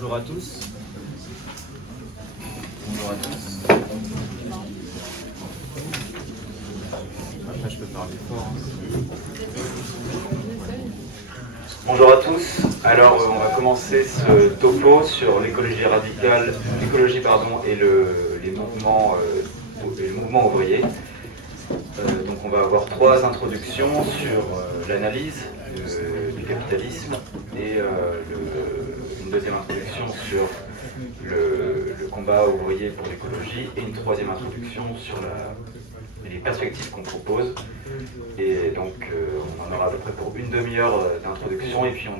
Bonjour à tous. Bonjour à tous. Après, je peux parler fort. Bonjour à tous. Alors, on va commencer ce topo sur l'écologie radicale, et les mouvements ouvriers. Donc, on va avoir trois introductions sur l'analyse du capitalisme et une deuxième introduction sur le combat ouvrier pour l'écologie et une troisième introduction sur les perspectives qu'on propose. Et donc on en aura à peu près pour une demi-heure d'introduction et puis on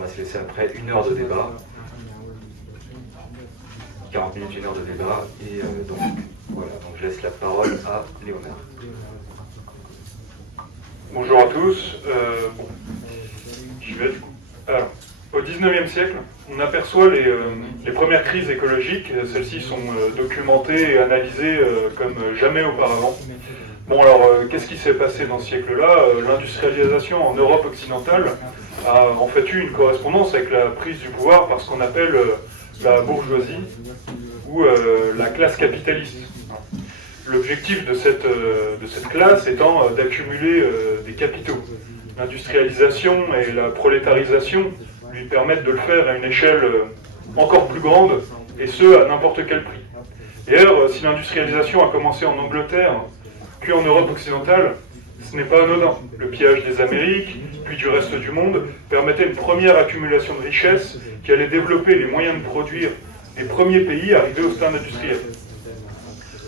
va se laisser après une heure de débat, 40 minutes, une heure de débat. Et donc voilà, donc je laisse la parole à Léonard. Bonjour à tous. J'y vais du coup. Alors, au XIXe siècle, on aperçoit les premières crises écologiques. Celles-ci sont documentées et analysées comme jamais auparavant. Bon, alors, qu'est-ce qui s'est passé dans ce siècle-là? L'industrialisation en Europe occidentale a en fait eu une correspondance avec la prise du pouvoir par ce qu'on appelle la bourgeoisie ou la classe capitaliste. L'objectif de cette classe étant d'accumuler des capitaux. L'industrialisation et la prolétarisation lui permettent de le faire à une échelle encore plus grande, et ce, à n'importe quel prix. D'ailleurs, si l'industrialisation a commencé en Angleterre, puis en Europe occidentale, ce n'est pas anodin. Le pillage des Amériques, puis du reste du monde, permettait une première accumulation de richesses qui allait développer les moyens de produire les premiers pays arrivés au stade industriel.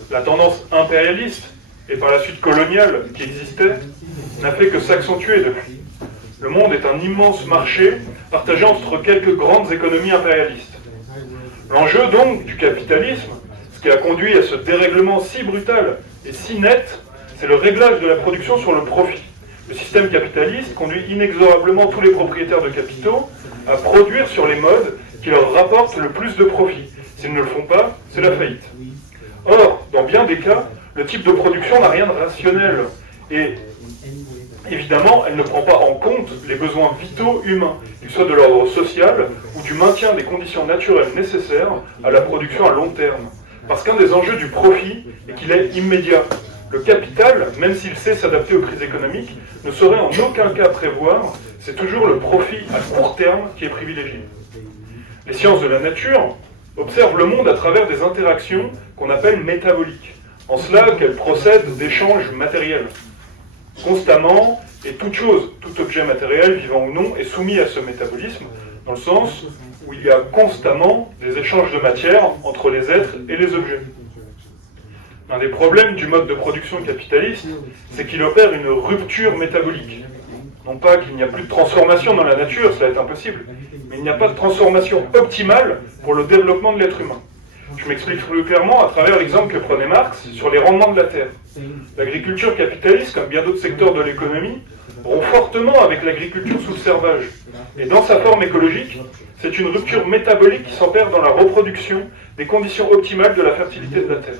La tendance impérialiste, et par la suite coloniale, qui existait, n'a fait que s'accentuer depuis. Le monde est un immense marché partagé entre quelques grandes économies impérialistes. L'enjeu donc du capitalisme, ce qui a conduit à ce dérèglement si brutal et si net, c'est le réglage de la production sur le profit. Le système capitaliste conduit inexorablement tous les propriétaires de capitaux à produire sur les modes qui leur rapportent le plus de profit. S'ils ne le font pas, c'est la faillite. Or, dans bien des cas, le type de production n'a rien de rationnel. Et évidemment, elle ne prend pas en compte les besoins vitaux humains, qu'ils soient de l'ordre social ou du maintien des conditions naturelles nécessaires à la production à long terme. Parce qu'un des enjeux du profit est qu'il est immédiat. Le capital, même s'il sait s'adapter aux crises économiques, ne saurait en aucun cas prévoir, c'est toujours le profit à court terme qui est privilégié. Les sciences de la nature observent le monde à travers des interactions qu'on appelle métaboliques, en cela qu'elles procèdent d'échanges matériels. Constamment, et toute chose, tout objet matériel, vivant ou non, est soumis à ce métabolisme, dans le sens où il y a constamment des échanges de matière entre les êtres et les objets. Un des problèmes du mode de production capitaliste, c'est qu'il opère une rupture métabolique. Non pas qu'il n'y a plus de transformation dans la nature, cela est impossible, mais il n'y a pas de transformation optimale pour le développement de l'être humain. Je m'explique plus clairement à travers l'exemple que prenait Marx sur les rendements de la terre. L'agriculture capitaliste, comme bien d'autres secteurs de l'économie, rompt fortement avec l'agriculture sous le servage. Et dans sa forme écologique, c'est une rupture métabolique qui s'opère dans la reproduction des conditions optimales de la fertilité de la terre.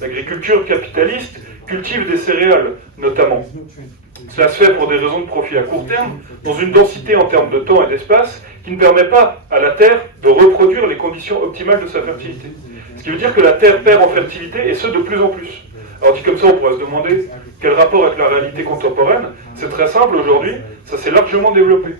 L'agriculture capitaliste cultive des céréales, notamment. Cela se fait pour des raisons de profit à court terme, dans une densité en termes de temps et d'espace qui ne permet pas à la Terre de reproduire les conditions optimales de sa fertilité. Ce qui veut dire que la Terre perd en fertilité, et ce de plus en plus. Alors dit comme ça, on pourrait se demander quel rapport avec la réalité contemporaine. C'est très simple aujourd'hui, ça s'est largement développé.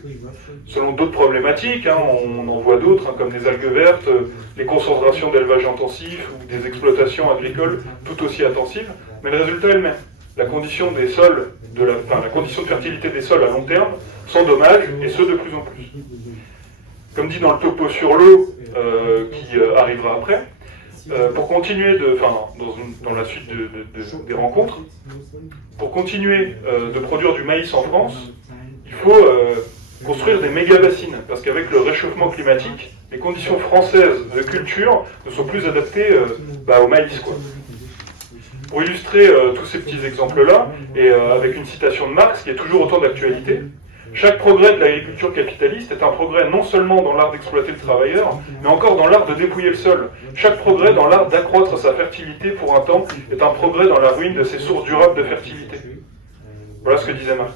Selon d'autres problématiques, on en voit d'autres, comme des algues vertes, les concentrations d'élevage intensif ou des exploitations agricoles tout aussi intensives, mais le résultat est le même. La condition des sols, la condition de fertilité des sols à long terme s'endommage, et ce de plus en plus. Comme dit dans le topo sur l'eau, qui arrivera après, pour continuer dans la suite des rencontres, pour continuer de produire du maïs en France, il faut construire des méga-bassines, parce qu'avec le réchauffement climatique, les conditions françaises de culture ne sont plus adaptées au maïs, quoi. Pour illustrer tous ces petits exemples-là, et avec une citation de Marx qui est toujours autant d'actualité, chaque progrès de l'agriculture capitaliste est un progrès non seulement dans l'art d'exploiter le travailleur, mais encore dans l'art de dépouiller le sol. Chaque progrès dans l'art d'accroître sa fertilité pour un temps est un progrès dans la ruine de ses sources durables de fertilité. Voilà ce que disait Marx.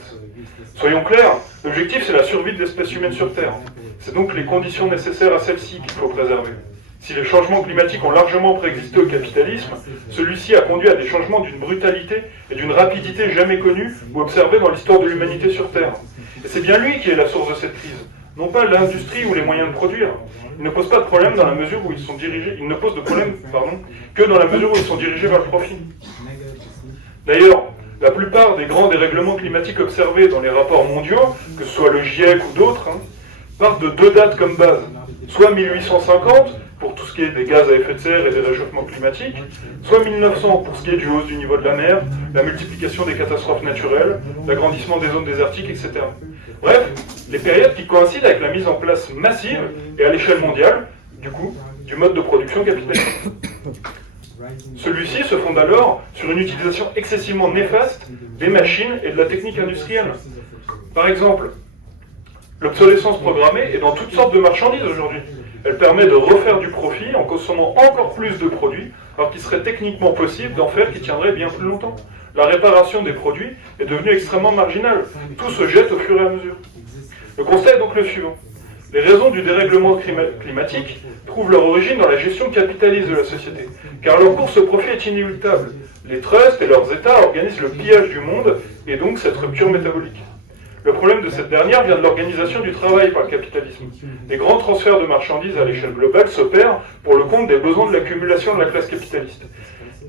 Soyons clairs, l'objectif c'est la survie de l'espèce humaine sur Terre. C'est donc les conditions nécessaires à celle-ci qu'il faut préserver. Si les changements climatiques ont largement préexisté au capitalisme, celui-ci a conduit à des changements d'une brutalité et d'une rapidité jamais connues ou observées dans l'histoire de l'humanité sur Terre. Et c'est bien lui qui est la source de cette crise, non pas l'industrie ou les moyens de produire. Il ne pose pas de problème dans la mesure où ils sont dirigés, il ne pose de problème, que dans la mesure où ils sont dirigés vers le profit. D'ailleurs, la plupart des grands dérèglements climatiques observés dans les rapports mondiaux, que ce soit le GIEC ou d'autres, partent de deux dates comme base. Soit 1850, pour tout ce qui est des gaz à effet de serre et des réchauffements climatiques, soit 1900 pour ce qui est du hausse du niveau de la mer, la multiplication des catastrophes naturelles, l'agrandissement des zones désertiques, etc. Bref, les périodes qui coïncident avec la mise en place massive, et à l'échelle mondiale, du coup, du mode de production capitaliste. Celui-ci se fonde alors sur une utilisation excessivement néfaste des machines et de la technique industrielle. Par exemple, l'obsolescence programmée est dans toutes sortes de marchandises aujourd'hui. Elle permet de refaire du profit en consommant encore plus de produits, alors qu'il serait techniquement possible d'en faire qui tiendrait bien plus longtemps. La réparation des produits est devenue extrêmement marginale. Tout se jette au fur et à mesure. Le constat est donc le suivant. Les raisons du dérèglement climatique trouvent leur origine dans la gestion capitaliste de la société, car leur course au profit est inéluctable. Les trusts et leurs États organisent le pillage du monde et donc cette rupture métabolique. Le problème de cette dernière vient de l'organisation du travail par le capitalisme. Les grands transferts de marchandises à l'échelle globale s'opèrent pour le compte des besoins de l'accumulation de la classe capitaliste.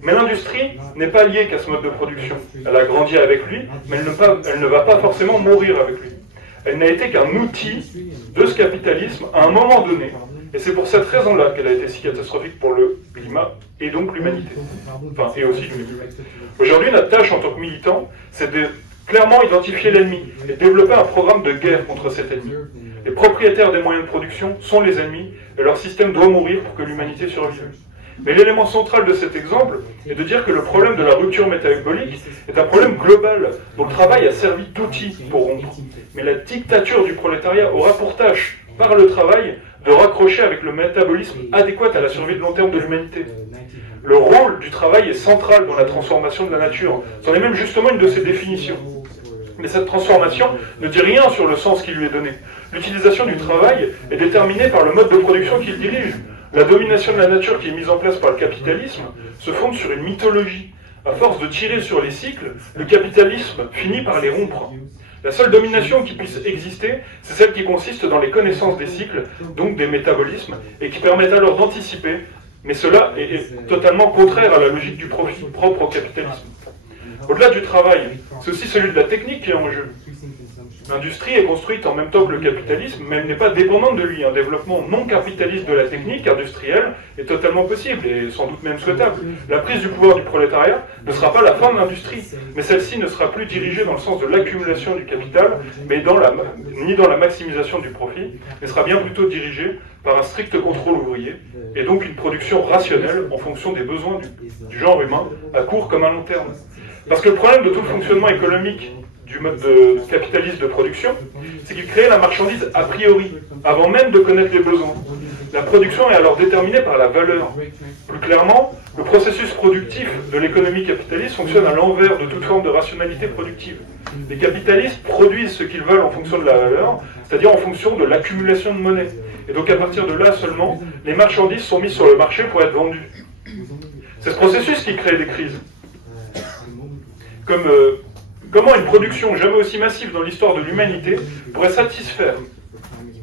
Mais l'industrie n'est pas liée qu'à ce mode de production. Elle a grandi avec lui, mais elle ne va pas forcément mourir avec lui. Elle n'a été qu'un outil de ce capitalisme à un moment donné. Et c'est pour cette raison-là qu'elle a été si catastrophique pour le climat et donc l'humanité. Enfin, et aussi l'humanité. Aujourd'hui, notre tâche en tant que militants, c'est de clairement identifier l'ennemi et développer un programme de guerre contre cet ennemi. Les propriétaires des moyens de production sont les ennemis et leur système doit mourir pour que l'humanité survive. Mais l'élément central de cet exemple est de dire que le problème de la rupture métabolique est un problème global dont le travail a servi d'outil pour rompre. Mais la dictature du prolétariat aura pour tâche, par le travail, de raccrocher avec le métabolisme adéquat à la survie de long terme de l'humanité. Le rôle du travail est central dans la transformation de la nature. C'en est même justement une de ses définitions. Mais cette transformation ne dit rien sur le sens qui lui est donné. L'utilisation du travail est déterminée par le mode de production qu'il dirige. La domination de la nature qui est mise en place par le capitalisme se fonde sur une mythologie. À force de tirer sur les cycles, le capitalisme finit par les rompre. La seule domination qui puisse exister, c'est celle qui consiste dans les connaissances des cycles, donc des métabolismes, et qui permettent alors d'anticiper, mais cela est totalement contraire à la logique du profit propre au capitalisme. Au-delà du travail, c'est aussi celui de la technique qui est en jeu. L'industrie est construite en même temps que le capitalisme, mais elle n'est pas dépendante de lui. Un développement non capitaliste de la technique industrielle est totalement possible et sans doute même souhaitable. La prise du pouvoir du prolétariat ne sera pas la fin de l'industrie, mais celle-ci ne sera plus dirigée dans le sens de l'accumulation du capital, ni dans la maximisation du profit, mais sera bien plutôt dirigée par un strict contrôle ouvrier, et donc une production rationnelle en fonction des besoins du genre humain, à court comme à long terme. Parce que le problème de tout le fonctionnement économique du mode capitaliste de production, c'est qu'il crée la marchandise a priori, avant même de connaître les besoins. La production est alors déterminée par la valeur. Plus clairement, le processus productif de l'économie capitaliste fonctionne à l'envers de toute forme de rationalité productive. Les capitalistes produisent ce qu'ils veulent en fonction de la valeur, c'est-à-dire en fonction de l'accumulation de monnaie. Et donc à partir de là seulement, les marchandises sont mises sur le marché pour être vendues. C'est ce processus qui crée des crises. Comment une production jamais aussi massive dans l'histoire de l'humanité pourrait satisfaire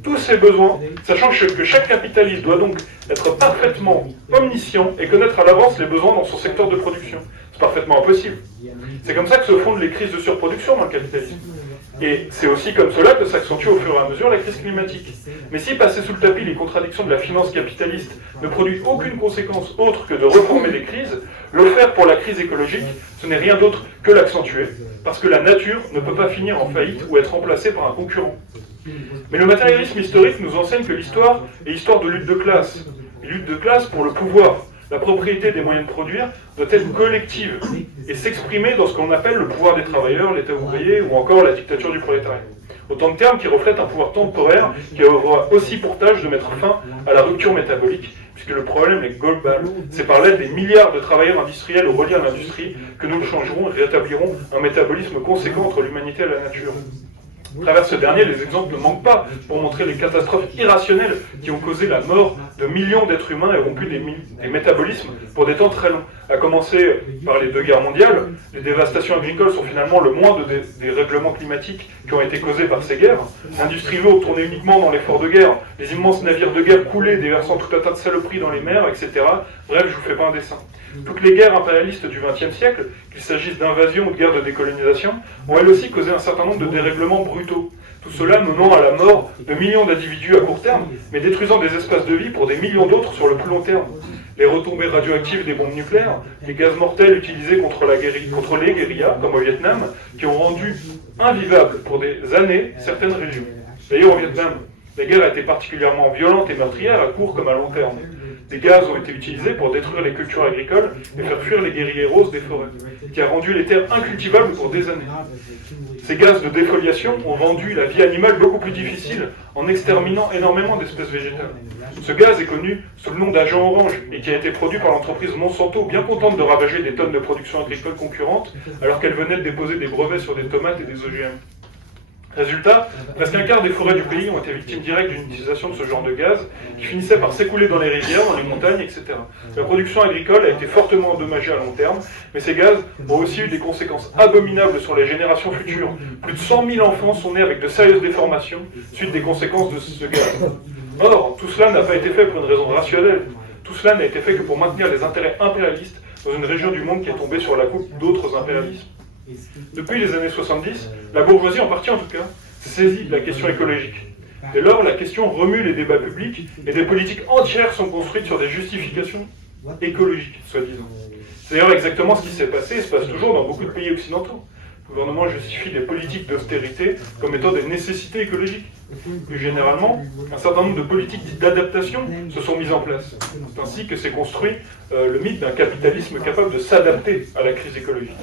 tous ses besoins, sachant que chaque capitaliste doit donc être parfaitement omniscient et connaître à l'avance les besoins dans son secteur de production. C'est parfaitement impossible. C'est comme ça que se fondent les crises de surproduction dans le capitalisme. Et c'est aussi comme cela que s'accentue au fur et à mesure la crise climatique. Mais si passer sous le tapis les contradictions de la finance capitaliste ne produit aucune conséquence autre que de reformer les crises, le faire pour la crise écologique, ce n'est rien d'autre que l'accentuer, parce que la nature ne peut pas finir en faillite ou être remplacée par un concurrent. Mais le matérialisme historique nous enseigne que l'histoire est histoire de lutte de classe. Une lutte de classe pour le pouvoir. La propriété des moyens de produire doit être collective et s'exprimer dans ce qu'on appelle le pouvoir des travailleurs, l'État ouvrier ou encore la dictature du prolétariat. Autant de termes qui reflètent un pouvoir temporaire qui aura aussi pour tâche de mettre fin à la rupture métabolique, puisque le problème est global. C'est par l'aide des milliards de travailleurs industriels ou reliés à l'industrie que nous le changerons et rétablirons un métabolisme conséquent entre l'humanité et la nature. À travers ce dernier, les exemples ne manquent pas pour montrer les catastrophes irrationnelles qui ont causé la mort de millions d'êtres humains et rompu des métabolismes pour des temps très longs. À commencer par les 2 guerres mondiales, les dévastations agricoles sont finalement le moindre des règlements climatiques qui ont été causés par ces guerres. L'industrie lourde tournait uniquement dans l'effort de guerre, les immenses navires de guerre coulaient, déversant tout un tas de saloperies dans les mers, etc. Bref, je vous fais pas un dessin. Toutes les guerres impérialistes du XXe siècle, qu'il s'agisse d'invasion ou de guerre de décolonisation, ont elles aussi causé un certain nombre de dérèglements brutaux. Tout cela menant à la mort de millions d'individus à court terme, mais détruisant des espaces de vie pour des millions d'autres sur le plus long terme. Les retombées radioactives des bombes nucléaires, les gaz mortels utilisés contre les guérillas, comme au Vietnam, qui ont rendu invivables pour des années certaines régions. D'ailleurs, au Vietnam, la guerre a été particulièrement violente et meurtrière à court comme à long terme. Des gaz ont été utilisés pour détruire les cultures agricoles et faire fuir les guerriers roses des forêts, qui a rendu les terres incultivables pour des années. Ces gaz de défoliation ont rendu la vie animale beaucoup plus difficile en exterminant énormément d'espèces végétales. Ce gaz est connu sous le nom d'agent orange et qui a été produit par l'entreprise Monsanto, bien contente de ravager des tonnes de production agricole concurrentes alors qu'elle venait de déposer des brevets sur des tomates et des OGM. Résultat, presque un quart des forêts du pays ont été victimes directes d'une utilisation de ce genre de gaz qui finissait par s'écouler dans les rivières, dans les montagnes, etc. La production agricole a été fortement endommagée à long terme, mais ces gaz ont aussi eu des conséquences abominables sur les générations futures. Plus de 100 000 enfants sont nés avec de sérieuses déformations suite des conséquences de ce gaz. Or, tout cela n'a pas été fait pour une raison rationnelle. Tout cela n'a été fait que pour maintenir les intérêts impérialistes dans une région du monde qui est tombée sur la coupe d'autres impérialismes. Depuis les années 70, la bourgeoisie, en partie en tout cas, s'est saisie de la question écologique. Dès lors, la question remue les débats publics et des politiques entières sont construites sur des justifications écologiques, soi-disant. C'est d'ailleurs exactement ce qui s'est passé et se passe toujours dans beaucoup de pays occidentaux. Le gouvernement justifie des politiques d'austérité comme étant des nécessités écologiques. Plus généralement, un certain nombre de politiques dites d'adaptation se sont mises en place. C'est ainsi que s'est construit le mythe d'un capitalisme capable de s'adapter à la crise écologique.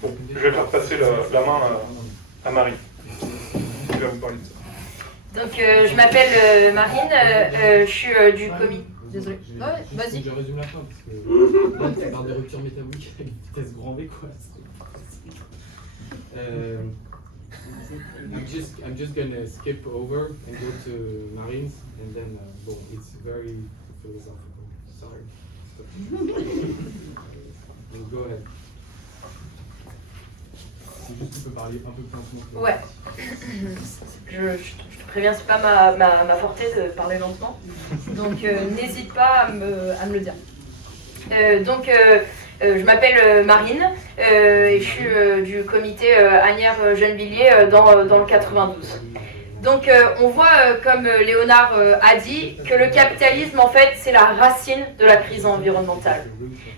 Bon, je vais faire passer la main à Marie, qui va vous parler de ça. Donc, je m'appelle Marine, je suis du comité. Désolé. Ouais, vas-y. Je résume la fin, parce que là, tu parles des ruptures métaboliques avec vitesse grand V, quoi. I'm just gonna skip over and go to Marines, and then, bon, it's very philosophical. Sorry. Go ahead. C'est juste que tu peux parler un peu plus lentement. Ouais. Je te préviens, c'est pas ma forté de parler lentement. Donc n'hésite pas à me le dire. Je m'appelle Marine et je suis du comité Asnières Gennevilliers dans le 92. Donc on voit, comme Léonard a dit, que le capitalisme, en fait, c'est la racine de la crise environnementale.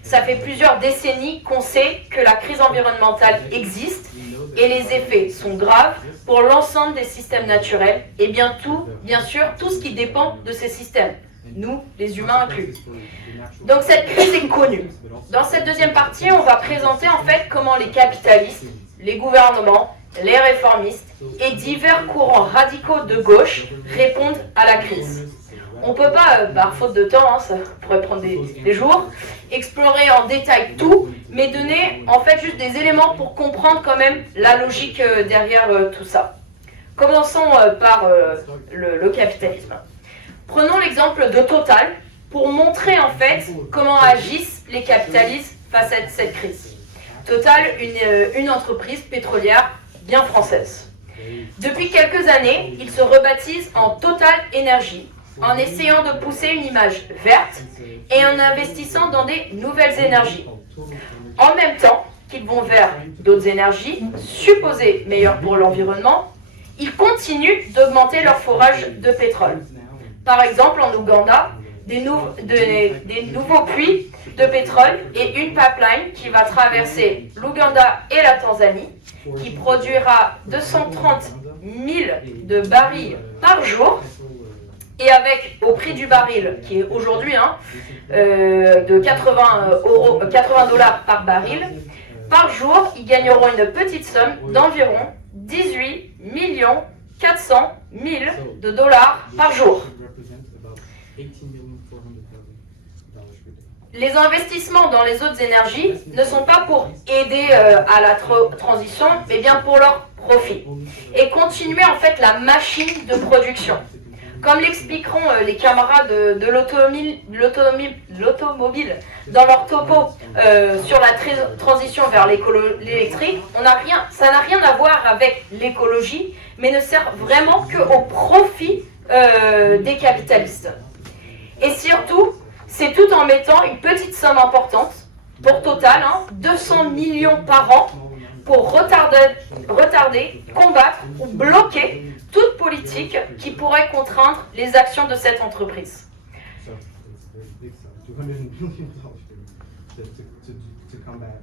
Ça fait plusieurs décennies qu'on sait que la crise environnementale existe et les effets sont graves pour l'ensemble des systèmes naturels et bien sûr, tout ce qui dépend de ces systèmes, nous, les humains inclus. Donc cette crise est connue. Dans cette deuxième partie, on va présenter en fait comment les capitalistes, les gouvernements, les réformistes et divers courants radicaux de gauche répondent à la crise. On ne peut pas, par faute de temps, ça pourrait prendre des jours, explorer en détail tout, mais donner en fait juste des éléments pour comprendre quand même la logique derrière tout ça. Commençons par le capitalisme. Prenons l'exemple de Total pour montrer en fait comment agissent les capitalistes face à cette crise. Total, une entreprise pétrolière bien française. Depuis quelques années, il se rebaptise en Total Énergie, en essayant de pousser une image verte et en investissant dans des nouvelles énergies. En même temps qu'ils vont vers d'autres énergies, supposées meilleures pour l'environnement, ils continuent d'augmenter leur forage de pétrole. Par exemple, en Ouganda, des nouveaux puits de pétrole et une pipeline qui va traverser l'Ouganda et la Tanzanie, qui produira 230 000 de barils par jour, et avec, au prix du baril, qui est aujourd'hui de 80 dollars par baril, par jour, ils gagneront une petite somme d'environ 18 400 000 de dollars par jour. $18,400,000 per day. Les investissements dans les autres énergies ne sont pas pour aider à la transition, mais bien pour leur profit. Et continuer en fait la machine de production. Comme l'expliqueront les camarades de l'automobile dans leur topo sur la transition vers l'électrique, ça n'a rien à voir avec l'écologie, mais ne sert vraiment qu'au profit des capitalistes. Et surtout, c'est tout en mettant une petite somme importante, pour total, 200 millions par an, pour retarder, combattre ou bloquer toute politique qui pourrait contraindre les actions de cette entreprise. So it's a big sum, $200 million to combat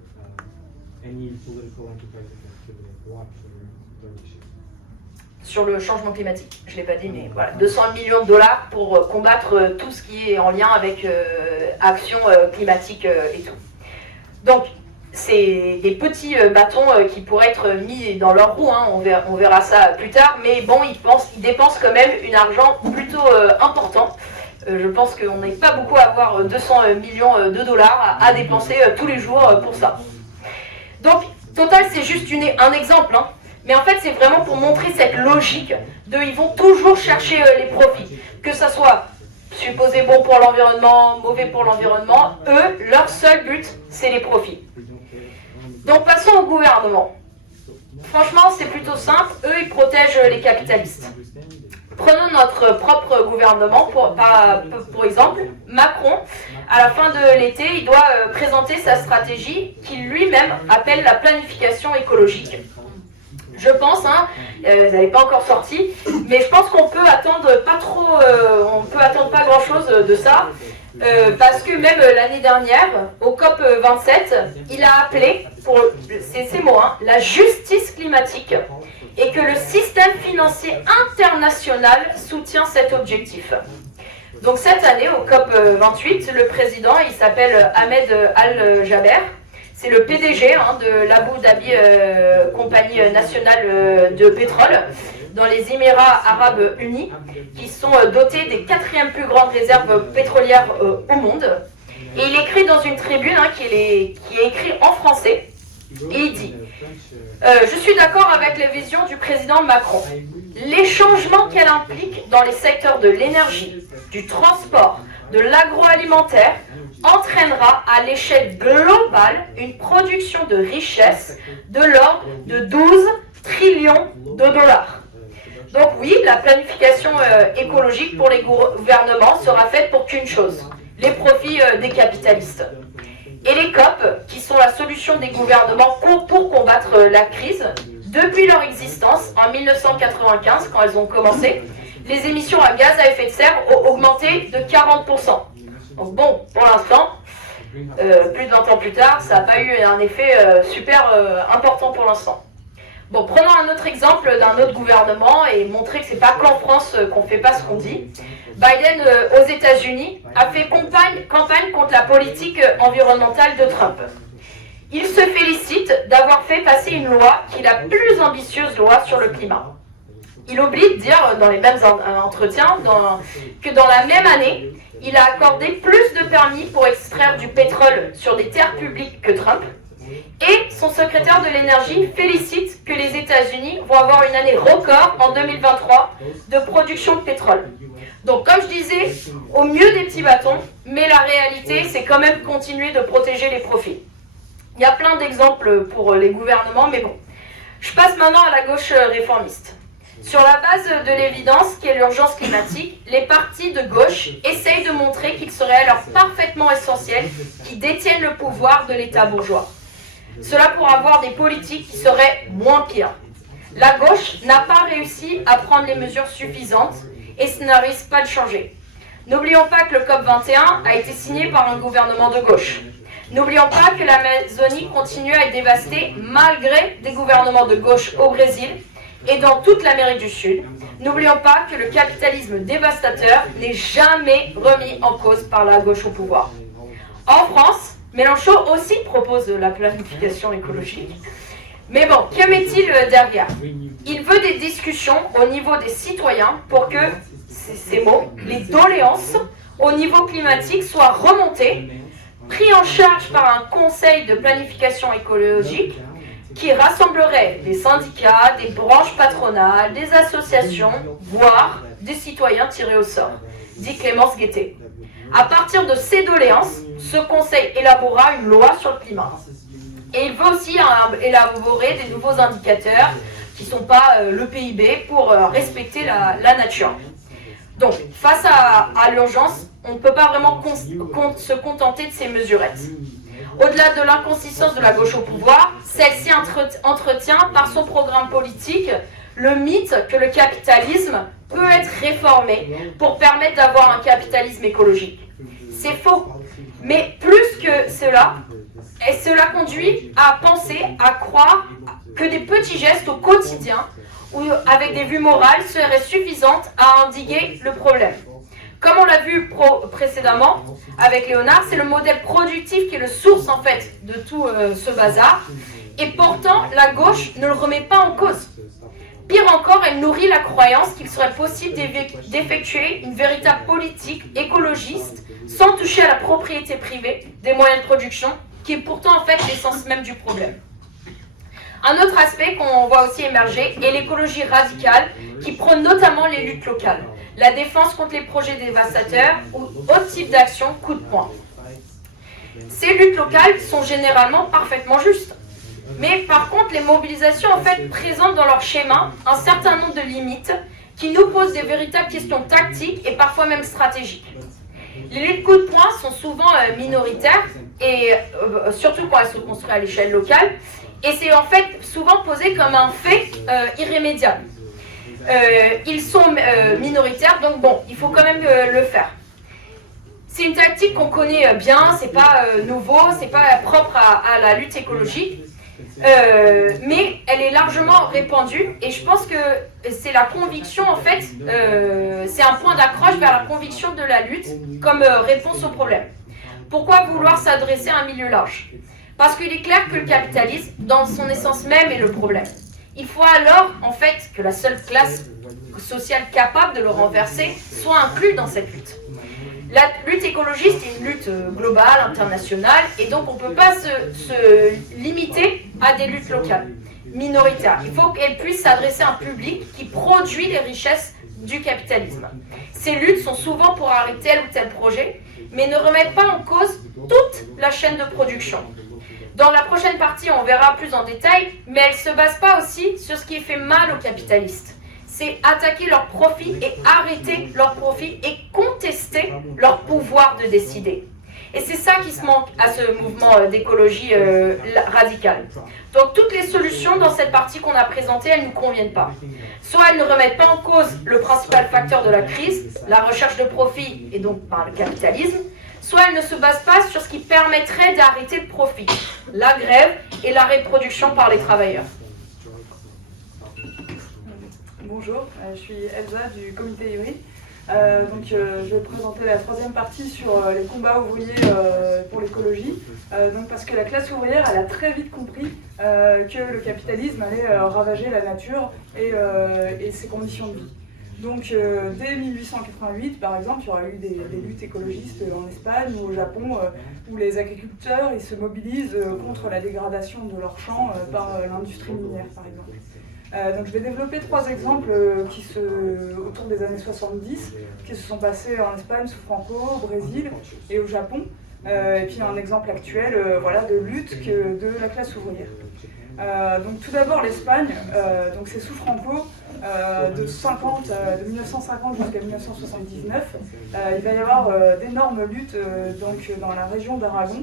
any political enterprise that could block their issue. Sur le changement climatique, je ne l'ai pas dit, mais voilà, 200 millions de dollars pour combattre tout ce qui est en lien avec action climatique et tout. Donc, c'est des petits bâtons qui pourraient être mis dans leur roue, on verra ça plus tard, mais bon, ils dépensent quand même un argent plutôt important. Je pense qu'on n'est pas beaucoup à avoir 200 millions de dollars à dépenser tous les jours pour ça. Donc, Total, c'est juste un exemple, mais en fait, c'est vraiment pour montrer cette logique ils vont toujours chercher les profits, que ça soit supposé bon pour l'environnement, mauvais pour l'environnement, eux, leur seul but, c'est les profits. Donc passons au gouvernement. Franchement, c'est plutôt simple, eux, ils protègent les capitalistes. Prenons notre propre gouvernement, pour exemple, Macron, à la fin de l'été, il doit présenter sa stratégie qu'il lui-même appelle la planification écologique. Je pense, elle n'est pas encore sortie, mais je pense qu'on peut attendre pas grand-chose de ça, parce que même l'année dernière, au COP 27, il a appelé, c'est ces mots, la justice climatique, et que le système financier international soutient cet objectif. Donc cette année, au COP 28, le président, il s'appelle Ahmed Al-Jaber. C'est le PDG de l'Abu Dhabi Compagnie Nationale de Pétrole dans les Émirats Arabes Unis, qui sont dotés des 4e plus grandes réserves pétrolières au monde. Et il écrit dans une tribune qui est écrite en français, et il dit je suis d'accord avec les visions du président Macron. Les changements qu'elle implique dans les secteurs de l'énergie, du transport, de l'agroalimentaire entraînera à l'échelle globale une production de richesse de l'ordre de 12 trillions de dollars. Donc oui, la planification écologique pour les gouvernements sera faite pour qu'une chose, les profits des capitalistes. Et les COP, qui sont la solution des gouvernements pour combattre la crise, depuis leur existence, en 1995, quand elles ont commencé, les émissions à gaz à effet de serre ont augmenté de 40%. Donc bon, pour l'instant, plus de 20 ans plus tard, ça n'a pas eu un effet super important pour l'instant. Bon, prenons un autre exemple d'un autre gouvernement et montrer que c'est pas qu'en France qu'on ne fait pas ce qu'on dit. Biden, aux États-Unis, a fait campagne contre la politique environnementale de Trump. Il se félicite d'avoir fait passer une loi qui est la plus ambitieuse loi sur le climat. Il oublie de dire dans les mêmes entretiens que dans la même année, il a accordé plus de permis pour extraire du pétrole sur des terres publiques que Trump. Et son secrétaire de l'énergie félicite que les États-Unis vont avoir une année record en 2023 de production de pétrole. Donc comme je disais, au mieux des petits bâtons, mais la réalité c'est quand même continuer de protéger les profits. Il y a plein d'exemples pour les gouvernements, mais bon. Je passe maintenant à la gauche réformiste. Sur la base de l'évidence qu'est l'urgence climatique, les partis de gauche essayent de montrer qu'il serait alors parfaitement essentiel qu'ils détiennent le pouvoir de l'État bourgeois. Cela pour avoir des politiques qui seraient moins pires. La gauche n'a pas réussi à prendre les mesures suffisantes et ce ne risque pas de changer. N'oublions pas que le COP 21 a été signé par un gouvernement de gauche. N'oublions pas que l'Amazonie continue à être dévastée malgré des gouvernements de gauche au Brésil et dans toute l'Amérique du Sud. N'oublions pas que le capitalisme dévastateur n'est jamais remis en cause par la gauche au pouvoir. En France, Mélenchon aussi propose la planification écologique. Mais bon, que met-il derrière? Il veut des discussions au niveau des citoyens pour que ces mots, les doléances au niveau climatique soient remontées, pris en charge par un conseil de planification écologique qui rassemblerait des syndicats, des branches patronales, des associations, voire des citoyens tirés au sort, dit Clémence Guettet. À partir de ces doléances, ce conseil élaborera une loi sur le climat. Et il veut aussi élaborer des nouveaux indicateurs qui ne sont pas le PIB pour respecter la nature. Donc, face à l'urgence, on ne peut pas vraiment se contenter de ces mesurettes. Au-delà de l'inconsistance de la gauche au pouvoir, celle-ci entretient par son programme politique le mythe que le capitalisme peut être réformé pour permettre d'avoir un capitalisme écologique. C'est faux. Mais plus que cela, et cela conduit à penser, à croire que des petits gestes au quotidien ou avec des vues morales seraient suffisantes à endiguer le problème. Comme on l'a vu précédemment avec Léonard, c'est le modèle productif qui est le source en fait de tout ce bazar. Et pourtant, la gauche ne le remet pas en cause. Pire encore, elle nourrit la croyance qu'il serait possible d'effectuer une véritable politique écologiste sans toucher à la propriété privée des moyens de production, qui est pourtant en fait l'essence même du problème. Un autre aspect qu'on voit aussi émerger est l'écologie radicale, qui prône notamment les luttes locales, la défense contre les projets dévastateurs ou autres types d'actions coup de poing. Ces luttes locales sont généralement parfaitement justes. Mais par contre, les mobilisations en fait présentent dans leur schéma un certain nombre de limites qui nous posent des véritables questions tactiques et parfois même stratégiques. Les luttes coup de poing sont souvent minoritaires et surtout quand elles sont construites à l'échelle locale, et c'est en fait souvent posé comme un fait irrémédiable. Ils sont minoritaires, donc bon, il faut quand même le faire. C'est une tactique qu'on connaît bien, c'est pas nouveau, c'est pas propre à la lutte écologique. Mais elle est largement répandue et je pense que c'est la conviction en fait, c'est un point d'accroche vers la conviction de la lutte comme réponse au problème. Pourquoi vouloir s'adresser à un milieu large? Parce qu'il est clair que le capitalisme, dans son essence même, est le problème. Il faut alors en fait que la seule classe sociale capable de le renverser soit inclue dans cette lutte. La lutte écologiste est une lutte globale, internationale, et donc on ne peut pas se limiter à des luttes locales, minoritaires. Il faut qu'elle puisse s'adresser à un public qui produit les richesses du capitalisme. Ces luttes sont souvent pour arrêter tel ou tel projet, mais ne remettent pas en cause toute la chaîne de production. Dans la prochaine partie, on verra plus en détail, mais elle ne se base pas aussi sur ce qui fait mal aux capitalistes. C'est attaquer leurs profits et arrêter leurs profits et contester leur pouvoir de décider. Et c'est ça qui se manque à ce mouvement d'écologie radicale. Donc toutes les solutions dans cette partie qu'on a présentée, elles ne nous conviennent pas. Soit elles ne remettent pas en cause le principal facteur de la crise, la recherche de profit et donc par le capitalisme, soit elles ne se basent pas sur ce qui permettrait d'arrêter le profit, la grève et l'arrêt de production par les travailleurs. Bonjour, je suis Elsa du comité hybride. Je vais présenter la troisième partie sur les combats ouvriers pour l'écologie. Parce que la classe ouvrière, elle a très vite compris que le capitalisme allait ravager la nature et ses conditions de vie. Donc dès 1888, par exemple, il y aura eu des luttes écologistes en Espagne ou au Japon où les agriculteurs ils se mobilisent contre la dégradation de leurs champs par l'industrie minière, par exemple. Donc je vais développer trois exemples autour des années 70 qui se sont passés en Espagne sous Franco, au Brésil et au Japon. Et puis un exemple actuel de lutte de la classe ouvrière. Donc tout d'abord l'Espagne, donc c'est sous Franco, de 1950 jusqu'à 1979, il va y avoir d'énormes luttes dans la région d'Aragon,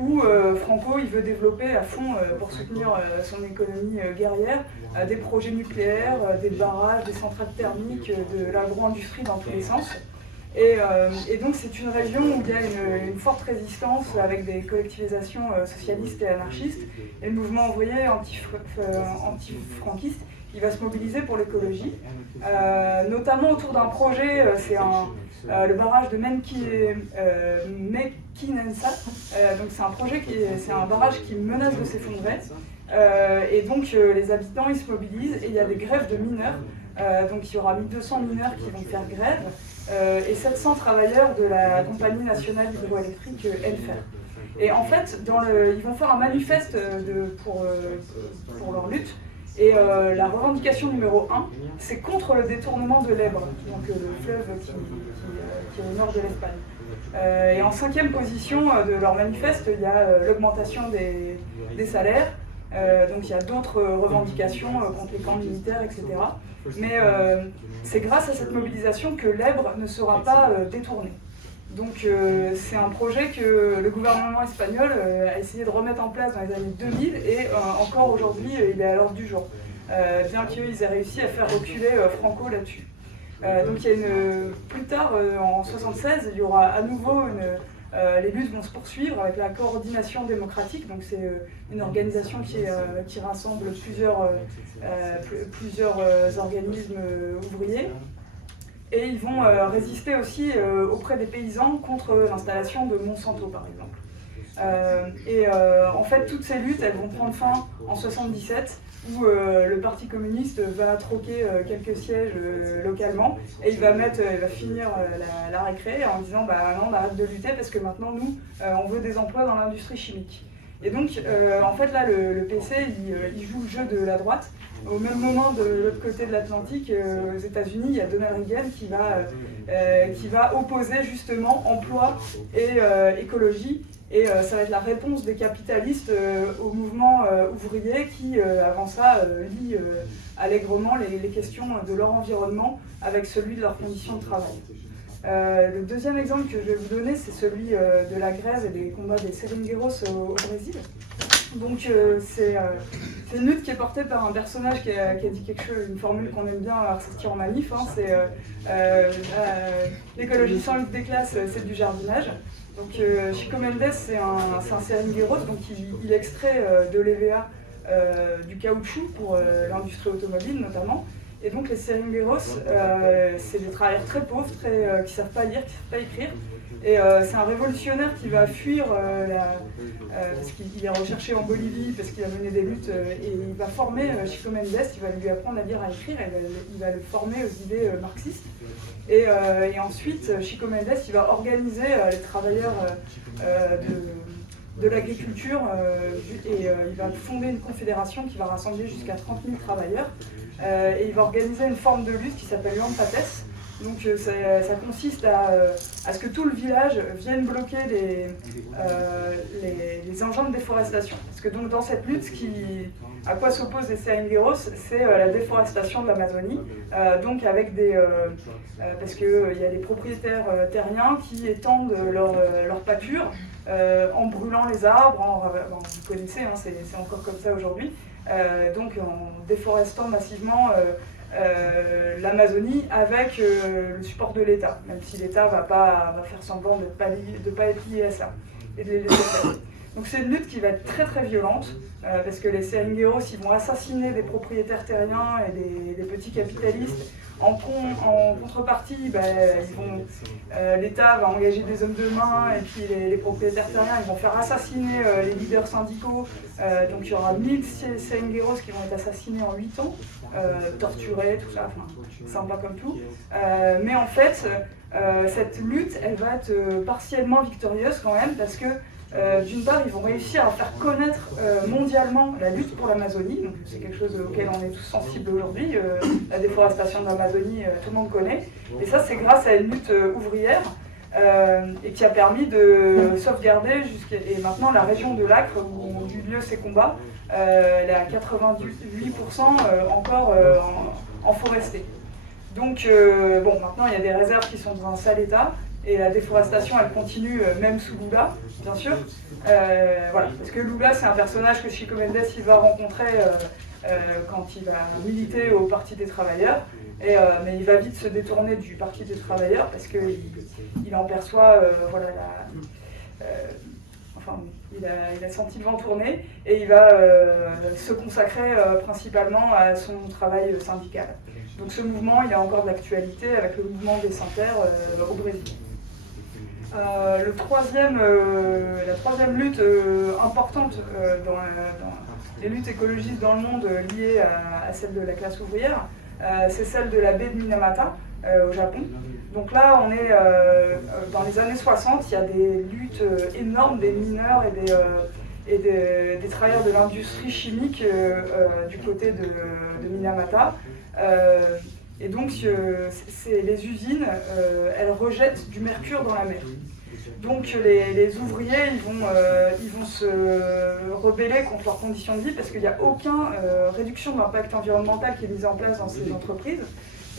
où Franco il veut développer à fond pour soutenir son économie guerrière des projets nucléaires, des barrages, des centrales thermiques, de l'agro-industrie dans tous les sens. Et donc c'est une région où il y a une forte résistance avec des collectivisations socialistes et anarchistes, et le mouvement ouvrier anti-franquiste il va se mobiliser pour l'écologie, notamment autour d'un projet, c'est le barrage de Mequinensa. Donc c'est un projet c'est un barrage qui menace de s'effondrer, et donc les habitants ils se mobilisent et il y a des grèves de mineurs Donc il y aura 1200 mineurs qui vont faire grève et 700 travailleurs de la compagnie nationale hydroélectrique Enfer. Et en fait, ils vont faire un manifeste pour leur lutte. Et la revendication numéro 1, c'est contre le détournement de l'Èbre, donc le fleuve qui est au nord de l'Espagne. Et en 5e position de leur manifeste, il y a l'augmentation des salaires. Donc il y a d'autres revendications contre les camps militaires, etc. Mais c'est grâce à cette mobilisation que l'Èbre ne sera pas détourné. Donc c'est un projet que le gouvernement espagnol a essayé de remettre en place dans les années 2000 et encore aujourd'hui il est à l'ordre du jour, bien qu'ils aient réussi à faire reculer Franco là-dessus. Donc il y a plus tard, en 1976, il y aura à nouveau les luttes vont se poursuivre avec la coordination démocratique, donc c'est une organisation qui rassemble plusieurs organismes ouvriers. Et ils vont résister aussi auprès des paysans contre l'installation de Monsanto, par exemple. En fait, toutes ces luttes, elles vont prendre fin en 1977, où le Parti communiste va troquer quelques sièges localement, et il va finir la récré en disant bah, non, on arrête de lutter parce que maintenant, nous, on veut des emplois dans l'industrie chimique. Et donc, en fait, là, le PC, il joue le jeu de la droite. Au même moment, de l'autre côté de l'Atlantique, aux États-Unis, il y a Donald Reagan qui va opposer justement emploi et écologie. Et ça va être la réponse des capitalistes au mouvement ouvrier qui, avant ça, lie allègrement les questions de leur environnement avec celui de leurs conditions de travail. Le deuxième exemple que je vais vous donner, c'est celui de la grève et des combats des seringueiros au Brésil. Donc c'est une lutte qui est portée par un personnage qui a dit quelque chose, une formule qu'on aime bien ressortir en manif, hein, c'est l'écologie sans lutte des classes, c'est du jardinage. Donc Chico Mendes, c'est un seringueiro, donc il extrait de l'EVA du caoutchouc pour l'industrie automobile notamment. Et donc les seringueiros, c'est des travailleurs très pauvres, qui ne savent pas lire, qui ne savent pas écrire. Et c'est un révolutionnaire qui va fuir parce qu'il est recherché en Bolivie, parce qu'il a mené des luttes, et il va former Chico Mendes, il va lui apprendre à lire, à écrire, et il va le former aux idées marxistes. Et ensuite, Chico Mendes, il va organiser les travailleurs de l'agriculture et il va fonder une confédération qui va rassembler jusqu'à 30 000 travailleurs. Et il va organiser une forme de lutte qui s'appelle l'Empates. Donc ça consiste à ce que tout le village vienne bloquer les engins de déforestation. Parce que donc, dans cette lutte, à quoi s'opposent les seringueiros, c'est la déforestation de l'Amazonie. Donc avec parce qu'il y a des propriétaires terriens qui étendent leur pâture en brûlant les arbres, vous connaissez, hein, c'est encore comme ça aujourd'hui. Donc en déforestant massivement l'Amazonie avec le support de l'État, même si l'État va faire semblant de ne pas être lié à ça et de les laisser faire. Donc c'est une lutte qui va être très très violente parce que les seringueiros, ils vont assassiner des propriétaires terriens et des petits capitalistes. En contrepartie, l'État va engager des hommes de main et puis les propriétaires terriens ils vont faire assassiner les leaders syndicaux. Donc il y aura 1000 seringueiros qui vont être assassinés en 8 ans, torturés, tout ça, enfin, sympa comme tout. Mais en fait, cette lutte, elle va être partiellement victorieuse quand même parce que d'une part, ils vont réussir à faire connaître mondialement la lutte pour l'Amazonie, donc c'est quelque chose auquel on est tous sensibles aujourd'hui, la déforestation de l'Amazonie, tout le monde connaît, et ça c'est grâce à une lutte ouvrière et qui a permis de sauvegarder et maintenant la région de l'Acre où ont eu lieu ces combats, elle est à 88% encore en forestier. Donc maintenant il y a des réserves qui sont dans un sale état. Et la déforestation, elle continue même sous Lula, bien sûr. Voilà, parce que Lula, c'est un personnage que Chico Mendes il va rencontrer quand il va militer au Parti des Travailleurs. Mais il va vite se détourner du Parti des Travailleurs parce qu'il en perçoit, il a senti le vent tourner et il va se consacrer principalement à son travail syndical. Donc ce mouvement, il a encore de l'actualité avec le mouvement des Sans-Terre au Brésil. La troisième lutte importante dans les luttes écologistes dans le monde liée à celle de la classe ouvrière, c'est celle de la baie de Minamata au Japon. Donc là, on est dans les années 60, il y a des luttes énormes des mineurs et des travailleurs de l'industrie chimique du côté de Minamata. Et donc, les usines, elles rejettent du mercure dans la mer. Donc les ouvriers, ils vont se rebeller contre leurs conditions de vie parce qu'il n'y a aucune réduction de l'impact environnemental qui est mise en place dans ces entreprises.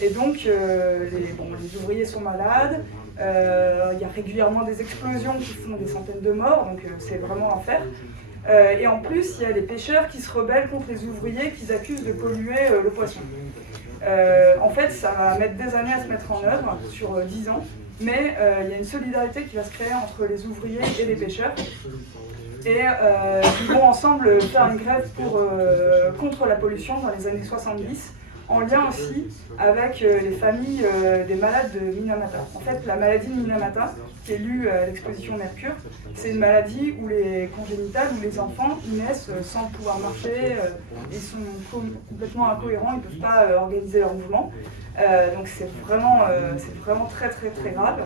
Et donc les ouvriers sont malades, il y a régulièrement des explosions qui font des centaines de morts, donc c'est vraiment l'enfer. Et en plus, il y a les pêcheurs qui se rebellent contre les ouvriers qu'ils accusent de polluer le poisson. En fait, ça va mettre des années à se mettre en œuvre, sur 10 ans, mais il y a une solidarité qui va se créer entre les ouvriers et les pêcheurs. Et ils vont ensemble faire une grève contre la pollution dans les années 70, en lien aussi avec les familles des malades de Minamata. En fait, la maladie de Minamata, qui est lue à l'exposition au mercure, c'est une maladie où les congénitales, où les enfants ils naissent sans pouvoir marcher, ils sont complètement incohérents, ils ne peuvent pas organiser leurs mouvements. Donc c'est vraiment très très très grave.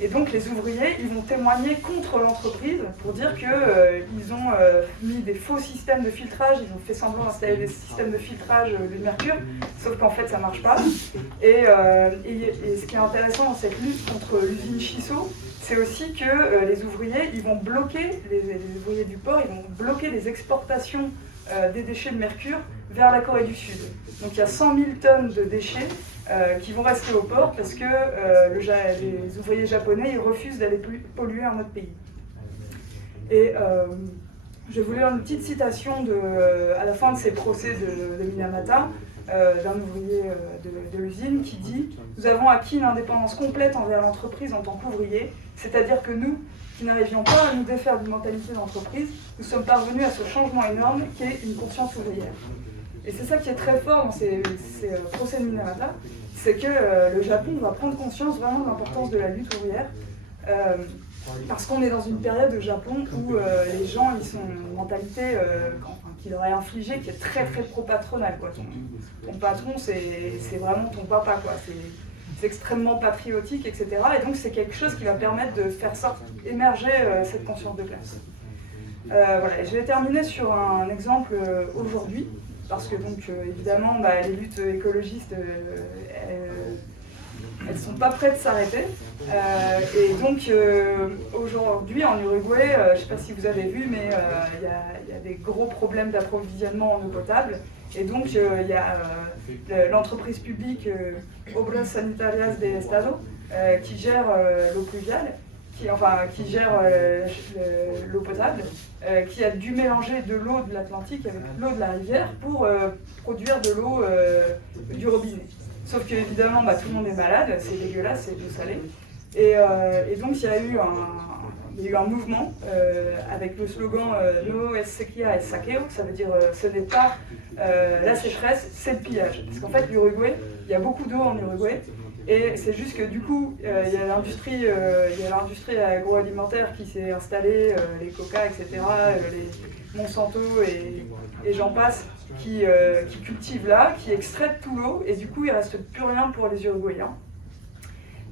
Et donc les ouvriers, ils vont témoigner contre l'entreprise pour dire qu'ils ont mis des faux systèmes de filtrage, ils ont fait semblant d'installer des systèmes de filtrage de mercure, sauf qu'en fait ça ne marche pas. Et ce qui est intéressant dans cette lutte contre l'usine Shiso, c'est aussi que les ouvriers, ils vont bloquer, les ouvriers du port, ils vont bloquer les exportations des déchets de mercure vers la Corée du Sud. Donc il y a 100 000 tonnes de déchets qui vont rester au port parce que les ouvriers japonais ils refusent d'aller polluer un autre pays. Et je voulais une petite citation à la fin de ces procès de Minamata, d'un ouvrier de l'usine qui dit « Nous avons acquis une indépendance complète envers l'entreprise en tant qu'ouvriers, c'est-à-dire que nous, qui n'arrivions pas à nous défaire d'une mentalité d'entreprise, nous sommes parvenus à ce changement énorme qui est une conscience ouvrière. » Et c'est ça qui est très fort dans ces procès de Minamata, c'est que le Japon va prendre conscience vraiment de l'importance de la lutte ouvrière, parce qu'on est dans une période au Japon où les gens ils sont une mentalité qui leur est infligée, qui est très très pro-patronale. Ton patron, c'est vraiment ton papa, quoi. C'est extrêmement patriotique, etc. Et donc c'est quelque chose qui va permettre de faire émerger cette conscience de classe. Voilà. Et je vais terminer sur un exemple aujourd'hui. Parce que donc évidemment les luttes écologistes elles ne sont pas prêtes de s'arrêter. Et donc aujourd'hui en Uruguay, je ne sais pas si vous avez vu, mais il y a des gros problèmes d'approvisionnement en eau potable. Et donc il y a l'entreprise publique Obras Sanitarias de Estado qui gère l'eau pluviale, qui gère l'eau potable, qui a dû mélanger de l'eau de l'Atlantique avec l'eau de la rivière pour produire de l'eau du robinet. Sauf que évidemment, tout le monde est malade, c'est dégueulasse, c'est d'eau salée. Et donc il y a eu un mouvement avec le slogan No es sequía es saqueo, ça veut dire ce n'est pas la sécheresse, c'est le pillage. Parce qu'en fait, l'Uruguay, il y a beaucoup d'eau en Uruguay. Et c'est juste que du coup, il y a l'industrie agroalimentaire qui s'est installée, les Coca, etc., les Monsanto et j'en passe, qui cultivent là, qui extraient tout l'eau, et du coup, il ne reste plus rien pour les Uruguayens.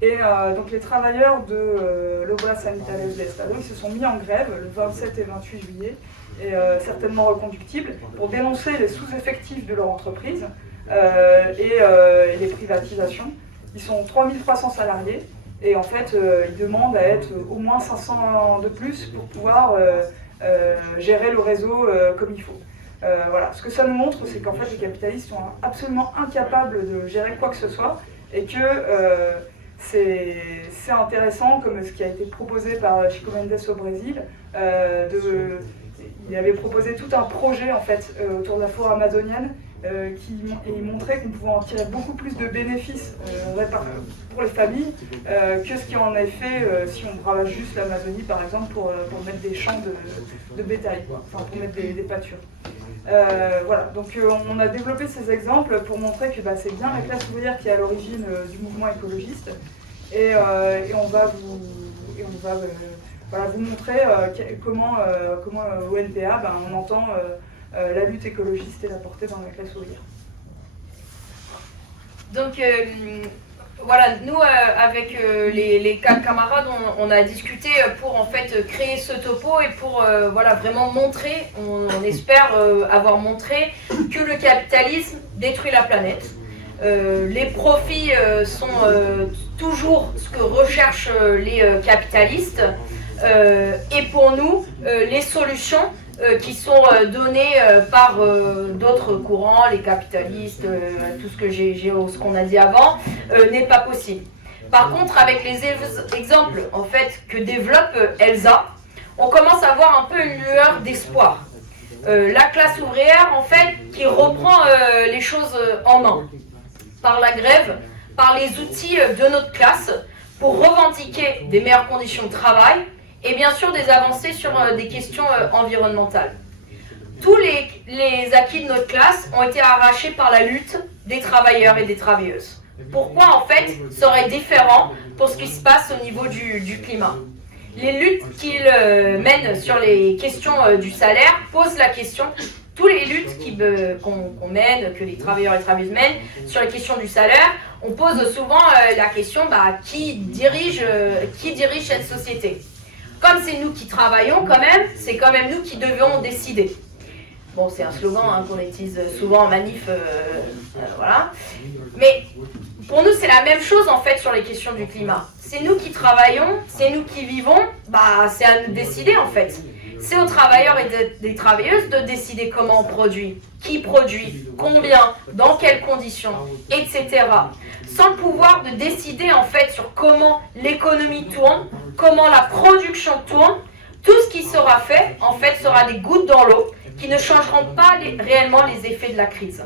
Et donc les travailleurs de l'Obras Sanitarias de Estado, ils se sont mis en grève le 27 et 28 juillet, et certainement reconductibles, pour dénoncer les sous-effectifs de leur entreprise et les privatisations. Ils sont 3300 salariés et en fait ils demandent à être au moins 500 de plus pour pouvoir gérer le réseau comme il faut. Voilà. Ce que ça nous montre, c'est qu'en fait les capitalistes sont absolument incapables de gérer quoi que ce soit et que c'est intéressant comme ce qui a été proposé par Chico Mendes au Brésil. Il avait proposé tout un projet en fait autour de la forêt amazonienne qui montrait qu'on pouvait en tirer beaucoup plus de bénéfices pour les familles que ce qui en est fait si on bravage juste l'Amazonie par exemple pour mettre des champs de bétail, enfin pour mettre des pâtures. Voilà, donc on a développé ces exemples pour montrer que c'est bien la classe ouvrière qui est à l'origine du mouvement écologiste et on va vous montrer comment au NPA on entend la lutte écologiste et la portée dans la classe ouvrière. Donc voilà, nous avec les quatre camarades, on a discuté pour en fait créer ce topo et pour voilà, vraiment montrer, on espère avoir montré que le capitalisme détruit la planète. Les profits sont toujours ce que recherchent les capitalistes et pour nous, les solutions qui sont données par d'autres courants, les capitalistes, tout ce qu'on a dit avant, n'est pas possible. Par contre, avec les exemples en fait, que développe Elsa, on commence à voir un peu une lueur d'espoir. La classe ouvrière, en fait, qui reprend les choses en main, par la grève, par les outils de notre classe, pour revendiquer des meilleures conditions de travail, et bien sûr des avancées sur des questions environnementales. Tous les acquis de notre classe ont été arrachés par la lutte des travailleurs et des travailleuses. Pourquoi en fait serait différent pour ce qui se passe au niveau du climat? Les luttes qu'ils mènent sur les questions du salaire posent la question, toutes les luttes qu'on mène, que les travailleurs et les travailleuses mènent sur les questions du salaire, on pose souvent la question qui dirige cette société? Comme c'est nous qui travaillons quand même, c'est quand même nous qui devons décider. Bon, c'est un slogan qu'on utilise souvent en manif, voilà. Mais pour nous, c'est la même chose en fait sur les questions du climat. C'est nous qui travaillons, c'est nous qui vivons, c'est à nous de décider en fait. C'est aux travailleurs et des travailleuses de décider comment on produit, qui produit, combien, dans quelles conditions, etc. Sans le pouvoir de décider en fait sur comment l'économie tourne, comment la production tourne, tout ce qui sera fait en fait sera des gouttes dans l'eau qui ne changeront pas réellement les effets de la crise.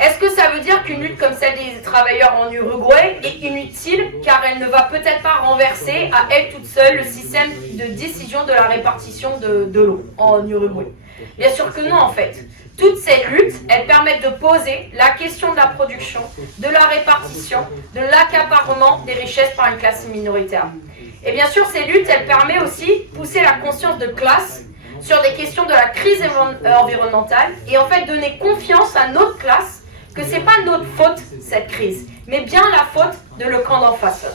Est-ce que ça veut dire qu'une lutte comme celle des travailleurs en Uruguay est inutile car elle ne va peut-être pas renverser à elle toute seule le système de décision de la répartition de l'eau en Uruguay? Bien sûr que non en fait. Toutes ces luttes, elles permettent de poser la question de la production, de la répartition, de l'accaparement des richesses par une classe minoritaire. Et bien sûr, ces luttes, elles permettent aussi de pousser la conscience de classe sur des questions de la crise environnementale et en fait donner confiance à notre classe que c'est pas notre faute cette crise, mais bien la faute de le camp d'en face.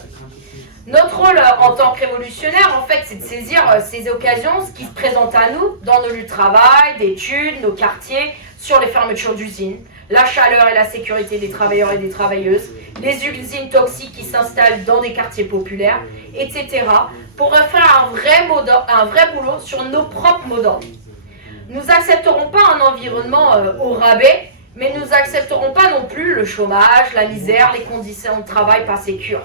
Notre rôle en tant que révolutionnaire, en fait, c'est de saisir ces occasions, ce qui se présente à nous dans nos lieux de travail, d'études, nos quartiers, sur les fermetures d'usines, la chaleur et la sécurité des travailleurs et des travailleuses, les usines toxiques qui s'installent dans des quartiers populaires, etc., pour faire un vrai boulot sur nos propres mots d'ordre. Nous n'accepterons pas un environnement au rabais, mais nous n'accepterons pas non plus le chômage, la misère, les conditions de travail pas sécures.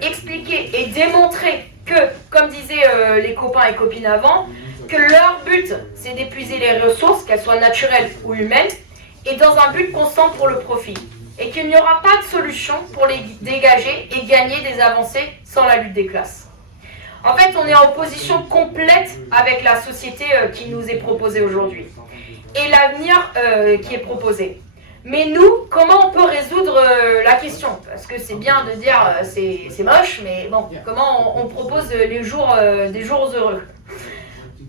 Expliquer et démontrer que, comme disaient les copains et copines avant, que leur but, c'est d'épuiser les ressources, qu'elles soient naturelles ou humaines, et dans un but constant pour le profit. Et qu'il n'y aura pas de solution pour les dégager et gagner des avancées sans la lutte des classes. En fait, on est en opposition complète avec la société qui nous est proposée aujourd'hui. Et l'avenir qui est proposé. Mais nous, comment on peut résoudre la question? Parce que c'est bien de dire c'est moche, mais bon, comment on propose des jours heureux?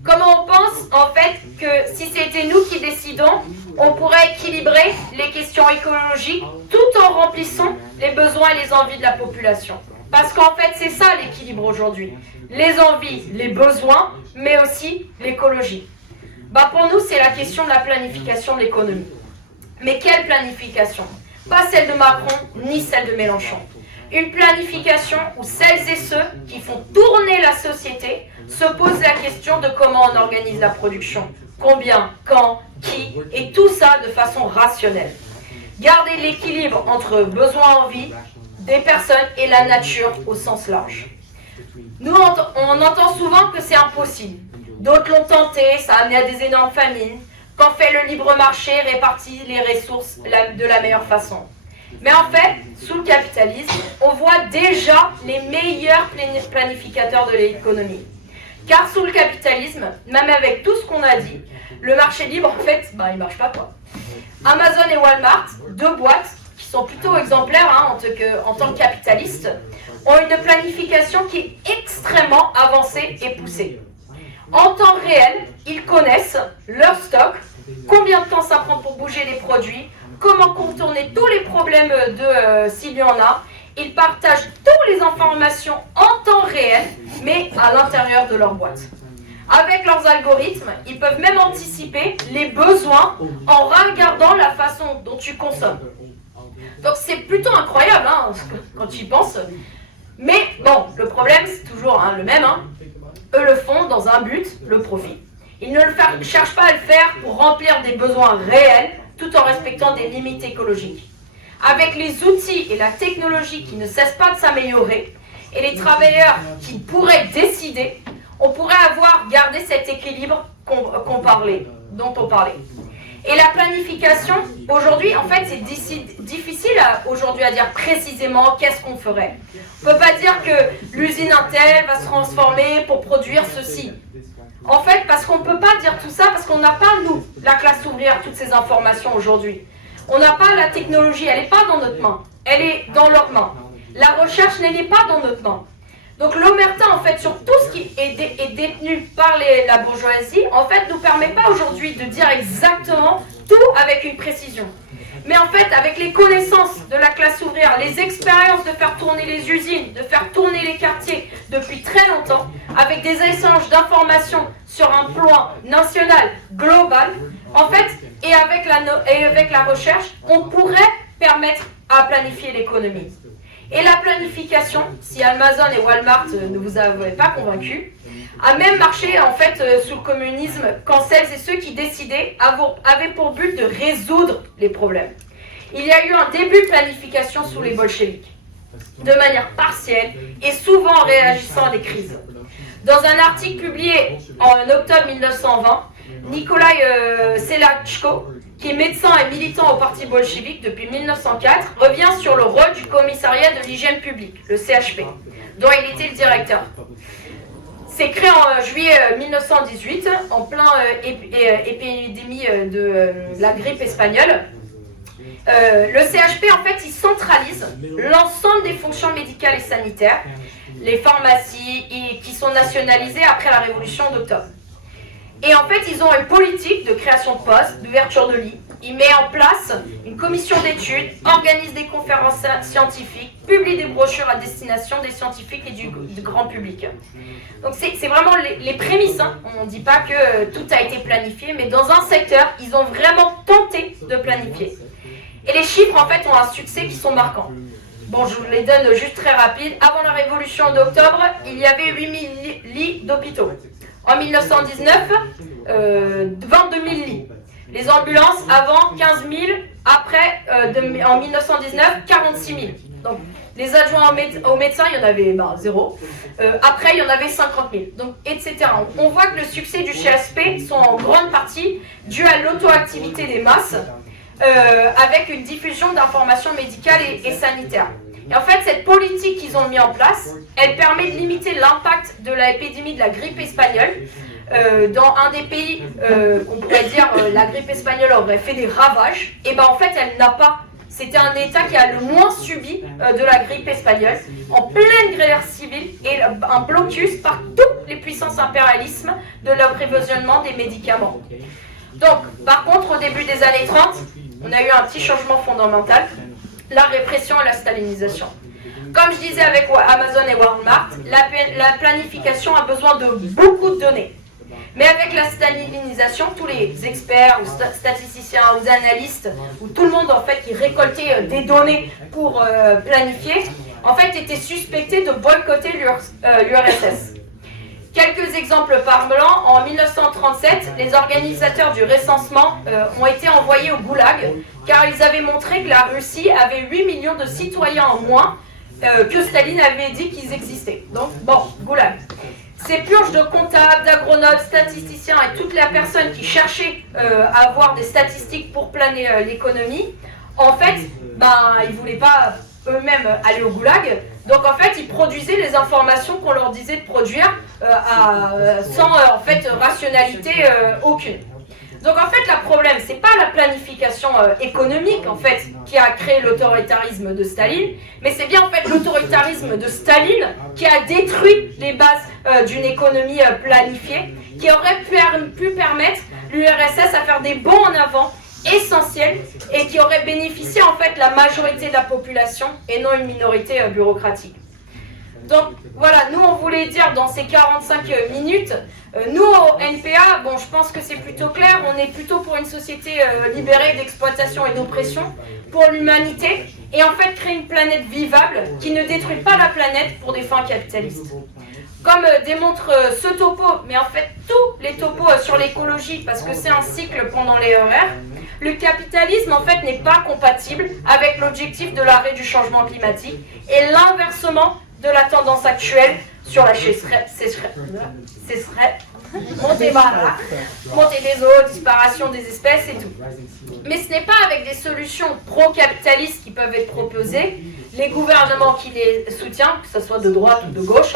Comment on pense en fait que si c'était nous qui décidons, on pourrait équilibrer les questions écologiques tout en remplissant les besoins et les envies de la population? Parce qu'en fait, c'est ça l'équilibre aujourd'hui. Les envies, les besoins, mais aussi l'écologie. Pour nous, c'est la question de la planification de l'économie. Mais quelle planification? Pas celle de Macron, ni celle de Mélenchon. Une planification où celles et ceux qui font tourner la société se posent la question de comment on organise la production. Combien, quand, qui, et tout ça de façon rationnelle. Garder l'équilibre entre besoins et envie des personnes et la nature au sens large. Nous, on entend souvent que c'est impossible. D'autres l'ont tenté, ça a amené à des énormes famines. Qu'en fait le libre marché répartit les ressources de la meilleure façon. Mais en fait, sous le capitalisme, on voit déjà les meilleurs planificateurs de l'économie. Car sous le capitalisme, même avec tout ce qu'on a dit, le marché libre, en fait, il ne marche pas quoi. Amazon et Walmart, deux boîtes qui sont plutôt exemplaires en tant que capitalistes, ont une planification qui est extrêmement avancée et poussée. En temps réel, ils connaissent leur stock, combien de temps ça prend pour bouger les produits, comment contourner tous les problèmes s'il y en a. Ils partagent toutes les informations en temps réel, mais à l'intérieur de leur boîte. Avec leurs algorithmes, ils peuvent même anticiper les besoins en regardant la façon dont tu consommes. Donc c'est plutôt incroyable hein, quand tu y penses. Mais bon, le problème c'est toujours le même. Eux le font dans un but, le profit. Ils ne cherchent pas à le faire pour remplir des besoins réels tout en respectant des limites écologiques. Avec les outils et la technologie qui ne cessent pas de s'améliorer et les travailleurs qui pourraient décider, on pourrait avoir gardé cet équilibre dont on parlait. Et la planification, aujourd'hui, en fait, c'est difficile aujourd'hui à dire précisément qu'est-ce qu'on ferait. On ne peut pas dire que l'usine Intel va se transformer pour produire ceci. En fait, parce qu'on ne peut pas dire tout ça, parce qu'on n'a pas, nous, la classe ouvrière, toutes ces informations aujourd'hui. On n'a pas la technologie, elle n'est pas dans notre main, elle est dans leurs mains. La recherche n'est pas dans notre main. Donc l'omerta, en fait, sur tout ce qui est détenu par la bourgeoisie, en fait, ne nous permet pas aujourd'hui de dire exactement tout avec une précision. Mais en fait, avec les connaissances de la classe ouvrière, les expériences de faire tourner les usines, de faire tourner les quartiers depuis très longtemps, avec des échanges d'informations sur un plan national, global, en fait, et avec la recherche, on pourrait permettre à planifier l'économie. Et la planification, si Amazon et Walmart ne vous avaient pas convaincu, a même marché en fait sous le communisme quand celles et ceux qui décidaient avaient pour but de résoudre les problèmes. Il y a eu un début de planification sous les bolcheviks, de manière partielle et souvent en réagissant à des crises. Dans un article publié en octobre 1920, Nikolai Selachko, qui est médecin et militant au parti bolchevique depuis 1904, revient sur le rôle du commissariat de l'hygiène publique, le CHP, dont il était le directeur. C'est créé en juillet 1918, en plein épidémie de la grippe espagnole. Le CHP, en fait, il centralise l'ensemble des fonctions médicales et sanitaires, les pharmacies qui sont nationalisées après la Révolution d'octobre. Et en fait, ils ont une politique de création de postes, d'ouverture de lits. Ils mettent en place une commission d'études, organisent des conférences scientifiques, publient des brochures à destination des scientifiques et du grand public. Donc c'est vraiment les prémices. On ne dit pas que tout a été planifié, mais dans un secteur, ils ont vraiment tenté de planifier. Et les chiffres, en fait, ont un succès qui sont marquants. Bon, je vous les donne juste très rapide. Avant la Révolution d'octobre, il y avait 8000 lits d'hôpitaux. En 1919, 22 000 lits. Les ambulances, avant, 15 000. Après, en 1919, 46 000. Donc, les adjoints aux médecins, il y en avait zéro. Après, il y en avait 50 000. Donc, etc. On voit que le succès du CHP sont en grande partie dû à l'auto-activité des masses, avec une diffusion d'informations médicales et sanitaires. Et en fait, cette politique qu'ils ont mis en place, elle permet de limiter l'impact de l'épidémie de la grippe espagnole. Dans un des pays, on pourrait dire la grippe espagnole aurait fait des ravages, et en fait, elle n'a pas. C'était un État qui a le moins subi de la grippe espagnole, en pleine guerre civile, et un blocus par toutes les puissances impérialistes de l'approvisionnement des médicaments. Donc, par contre, au début des années 30, on a eu un petit changement fondamental, la répression et la stalinisation. Comme je disais avec Amazon et Walmart, la planification a besoin de beaucoup de données. Mais avec la stalinisation, tous les experts, ou statisticiens, ou analystes, ou tout le monde en fait qui récoltait des données pour planifier, en fait étaient suspectés de boycotter l'URSS. Quelques exemples parlants, en 1937, les organisateurs du recensement ont été envoyés au goulag car ils avaient montré que la Russie avait 8 millions de citoyens en moins que Staline avait dit qu'ils existaient. Donc, bon, goulag. Ces purges de comptables, d'agronomes, statisticiens et toutes les personnes qui cherchaient à avoir des statistiques pour planer l'économie, en fait, ils ne voulaient pas eux-mêmes aller au goulag. Donc en fait, ils produisaient les informations qu'on leur disait de produire sans en fait rationalité aucune. Donc en fait, le problème, c'est pas la planification économique en fait qui a créé l'autoritarisme de Staline, mais c'est bien en fait l'autoritarisme de Staline qui a détruit les bases d'une économie planifiée, qui aurait pu permettre l'URSS à faire des bonds en avant essentiel et qui aurait bénéficié en fait la majorité de la population et non une minorité bureaucratique. Donc voilà, nous on voulait dire dans ces 45 minutes, nous au NPA, bon je pense que c'est plutôt clair, on est plutôt pour une société libérée d'exploitation et d'oppression, pour l'humanité, et en fait créer une planète vivable qui ne détruit pas la planète pour des fins capitalistes. Comme démontre ce topo, mais en fait tous les topos sur l'écologie, parce que c'est un cycle pendant les RR, le capitalisme en fait n'est pas compatible avec l'objectif de l'arrêt du changement climatique et l'inversement de la tendance actuelle sur la montée des eaux, disparition des espèces et tout. Mais ce n'est pas avec des solutions pro-capitalistes qui peuvent être proposées, les gouvernements qui les soutiennent, que ce soit de droite ou de gauche,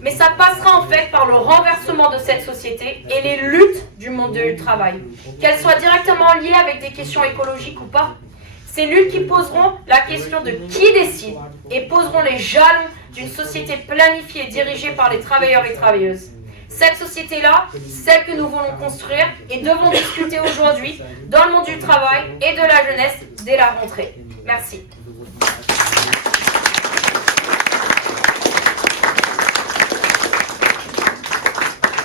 mais ça passera en fait par le renversement de cette société et les luttes du monde du travail, qu'elles soient directement liées avec des questions écologiques ou pas. Ces luttes qui poseront la question de qui décide et poseront les jalons d'une société planifiée et dirigée par les travailleurs et travailleuses. Cette société-là, celle que nous voulons construire et devons discuter aujourd'hui dans le monde du travail et de la jeunesse dès la rentrée. Merci.